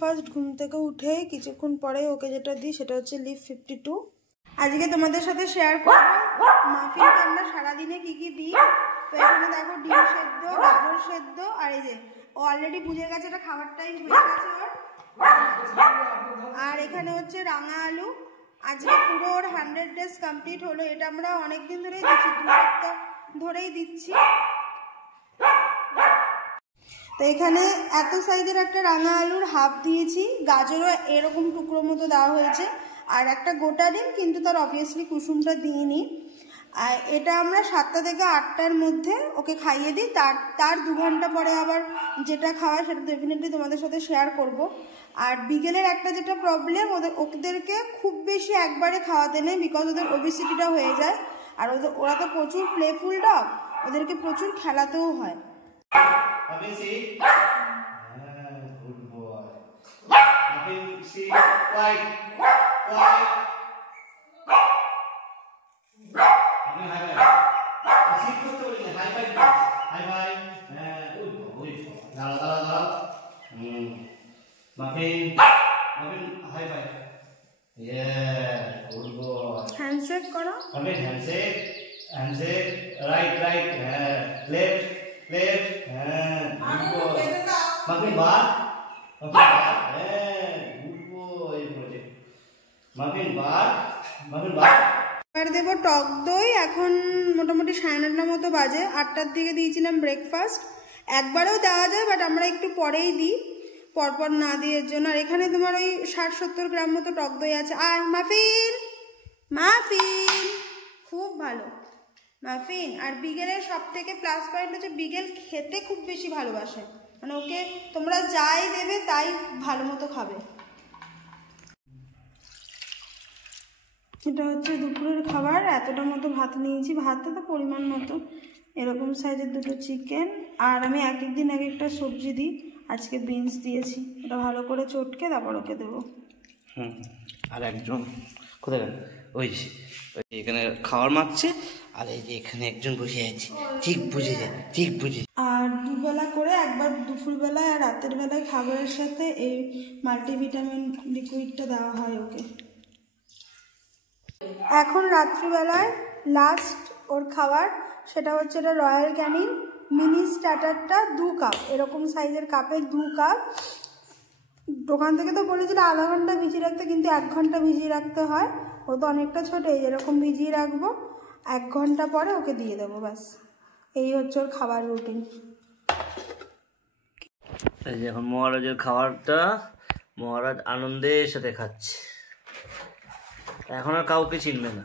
First ঘুম থেকে উঠে কিছুক্ষণ পরে ওকে যেটা দিই সেটা হচ্ছে লিভ 52। আজকে তোমাদের সাথে শেয়ার করব মাফিনকে আমরা সারাদিনে কি কি দিই। তো এখানে দেখো ডিম সেদ্ধ, গাজর সেদ্ধ, আর এই যে ও অলরেডি বুঝে গেছে এটা খাবার টাইম হয়ে গেছে ওর। আর এখানে হচ্ছে রাঙা আলু, আজকে পুরো ওর 100 ডেজ কমপ্লিট হলো। এটা আমরা অনেকদিন ধরেই দিচ্ছি, 2 সপ্তাহ ধরেই দিচ্ছি। তো এখানে এত সাইজের একটা রাঙা আলুর হাফ দিয়েছি, গাজরও এরকম টুকরো মতো দেওয়া হয়েছে, আর একটা গোটা ডিম, কিন্তু তার অবভিয়াসলি কুসুমটা দিইনি। আর এটা আমরা 7টা থেকে 8টার মধ্যে ওকে খাইয়ে দিই। তার 2 ঘন্টা পরে আবার যেটা খাওয়া সেটা ডেফিনেটলি তোমাদের সাথে শেয়ার করব। আর বিকেলের একটা যেটা প্রবলেম, ওদেরকে খুব বেশি একবারে খাওয়াতে নেই, বিকজ ওদের ওবেসিটিটা হয়ে যায়। আর ওরা তো প্রচুর প্লেফুল ডগ, ওদেরকে প্রচুর খেলাতেও হয়। Abin see? Good boy. Abin see? White. Abin high five. See করতে বলি high five. High five. ওই দাঁড়া. Muffin high five. Yeah, good boy. Handshake করো. Abin handshake. Right. Left. Good boy. Muffin bar. Good boy. Muffin bar. এবার দেবো টক দই। এখন মোটামুটি 9:30 মতো বাজে। 8টার দিকে দিয়েছিলাম ব্রেকফাস্ট। একবারেও দেওয়া যায়, বাট আমরা একটু পরেই দিই, পরপর না দিয়ে এর জন্য। আর এখানে তোমার ওই 60-70 গ্রাম মতো টক দই আছে। আর মাফিন খুব ভালো মাফিন। আর বিগেলের সব থেকে প্লাস পয়েন্ট হচ্ছে বিগেল খেতে খুব বেশি ভালোবাসে, মানে ওকে তোমরা যাই দেবে তাই ভালো মতো খাবে। এটা হচ্ছে দুপুরের খাবার। এতটা মতো ভাত নিয়েছি, ভাতটা তো পরিমাণ মতো, এরকম সাইজের 2টো চিকেন। আর আমি এক দিন এক একটা সবজি দিই, আজকে বিনস দিয়েছি। এটা ভালো করে চটকে তারপর ওকে দেবো। আর একজন কোথায় গেল? ওই এখানে খাবার মাখছে, আর এই যে এখানে একজন বসে আছে, ঠিক বুঝে। আর দুবেলা করে, একবার দুপুরবেলায় আর রাতের বেলায় খাবারের সাথে এই মাল্টিভিটামিন লিকুইডটা দেওয়া হয় ওকে। এখন রাত্রিবেলায় লাস্ট ওর খাবার, সেটা হচ্ছে এটা রয়্যাল ক্যানিন মিনি স্টার্টারটা 2 কাপ, এরকম সাইজের কাপে 2 কাপ। দোকান থেকে তো বলেছিল আধা ঘন্টা ভিজিয়ে রাখতে, কিন্তু 1 ঘন্টা ভিজিয়ে রাখতে হয়। ও তো অনেকটা ছোটো, এই যেরকম ভিজিয়ে রাখবো, 1 ঘন্টা পরে ওকে দিয়ে দেবো, ব্যাস। এই হচ্ছে ওর খাবার রুটিন। এই যে এখন মহারাজের খাবারটা মহারাজ আনন্দের সাথে খাচ্ছে, এখন আর কাউকে চিনবে না।